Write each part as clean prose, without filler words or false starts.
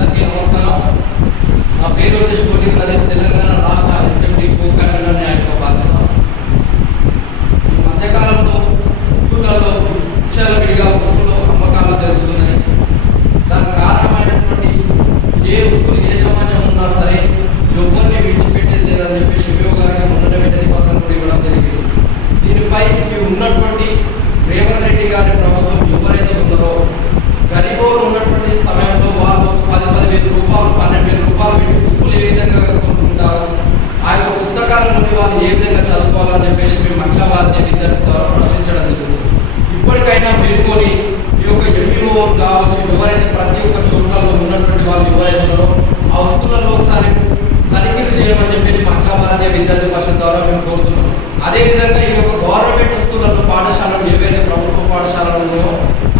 అందరికీ నమస్కారం. నా పేరు వచ్చేసి కోటి ప్రదీప్, తెలంగాణ రాష్ట్ర అసెంబ్లీ కో-కన్వీనర్ న్యాయ బాధ్యత. ఈ మధ్యకాలంలో స్కూళ్ళలో విడిగా బుక్కులు అమ్మకాలు జరుగుతున్నాయి. దానికి కారణమైనటువంటి ఏ స్కూల్ యాజమాన్యం ఉన్నా సరే ఎవరిని విడిచిపెట్టేది లేదని చెప్పేసి ఎంపీఓ గారికి మొన్నటి వినతి పత్రం కూడా ఇవ్వడం జరిగింది. దీనిపై ఉన్నటువంటి రేవంత్ రెడ్డి గారి ప్రభుత్వం ఎవరైతే ఉన్నారో గరీబోలు ఉన్నటువంటి సమయంలో వాళ్ళు 10,000 రూపాయలు 12,000 రూపాయలు పెట్టి బుక్కులు ఏ విధంగా కొనుక్కుంటారు, ఆ యొక్క పుస్తకాల నుండి వాళ్ళు ఏ విధంగా చదువుకోవాలని చెప్పేసి మేము మహిళా భారతీయ విద్యార్థి ద్వారా ప్రశ్నించడం జరుగుతుంది. ఇప్పటికైనా మేల్కొని ఈ యొక్క ఎంపీఓ కావచ్చు, ఎవరైతే ప్రతి ఒక్క చోట్లలో ఉన్నటువంటి వాళ్ళు ఎవరైతే ఉన్నారో ఆ వస్తువులలో ఒకసారి తనిఖీలు చేయమని చెప్పేసి మహిళా భారతీయ విద్యార్థి పరిషత్ ద్వారా మేము కోరుతున్నాం. అదేవిధంగా ఈ యొక్క గవర్నమెంట్ స్కూళ్ళలో పాఠశాలలు ఏవైతే ప్రభుత్వ పాఠశాలలు ఉన్నాయో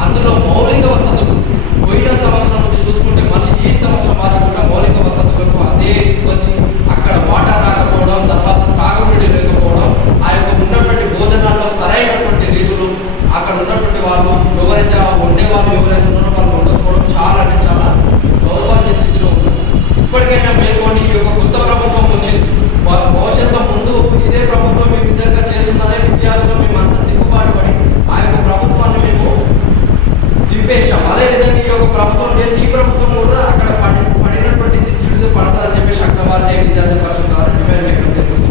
అందులో మౌలిక వసతులు పోయిన సంవత్సరం నుంచి చూసుకుంటే మళ్ళీ ఈ సంవత్సరం వరకు కూడా మౌలిక వసతులకు అదే ఇబ్బంది. అక్కడ వాటర్ రాకపోవడం, తర్వాత తాగునీరు లేకపోవడం, ఆ యొక్క ఉన్నటువంటి భోజనాల్లో సరైనటువంటి రీతులు అక్కడ ఉన్నటువంటి వాళ్ళు ఎవరైతే వండే వాళ్ళు ఎవరైతే ఉన్నారో వాళ్ళు ఉండకపోవడం చాలా అంటే చాలా దౌర్భాగ్య స్థితిలో ఉన్నారు. ఇప్పటికైనా మేల్కొని ఈ యొక్క కొత్త ప్రభుత్వం వచ్చింది, భవిష్యత్తు ముందు ఇదే ప్రభుత్వం మీ విధంగా చేస్తుందనే విద్యార్థులు మేమంతా తిరుగుబాటు పడి ఆ యొక్క ప్రభుత్వాన్ని మేము దింపేశాం. అదేవిధంగా ఈ యొక్క ప్రభుత్వం చేసి ఈ ప్రభుత్వం కూడా అక్కడ పడినటువంటి దిశ పడతారని చెప్పేసి అఖిల భారతీయ విద్యార్థి పరిషత్ ద్వారా డిమాండ్ చేయడం జరుగుతుంది.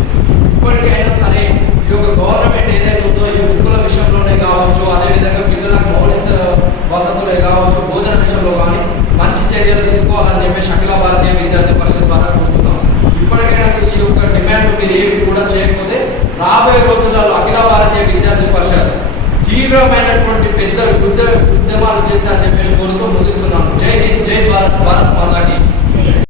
ఇప్పటికైనా సరే ఈ యొక్క గవర్నమెంట్ ఏదైతే ఉందో ఈ బుక్కుల విషయంలోనే కావచ్చు, అదేవిధంగా పిల్లలకు మౌలిక వసతులే కావచ్చు, భోజన విషయంలో కానీ మంచి చర్యలు తీసుకోవాలని చెప్పేసి అఖిల భారతీయ విద్యార్థి పరిషత్ ద్వారా కోరుతున్నాం. ఇప్పటికైనా ఈ యొక్క డిమాండ్ మీరు ఏమి కూడా చేయకపోతే రాబోయే రోజులలో అఖిల భారతీయ విద్యార్థి పరిషత్ తీవ్రమైనటువంటి పెద్ద ఉద్యమాలు చేశారని చెప్పేసి కోరుతూ ముగిస్తున్నాను. జై హింద్, జై భారత్, భారత్.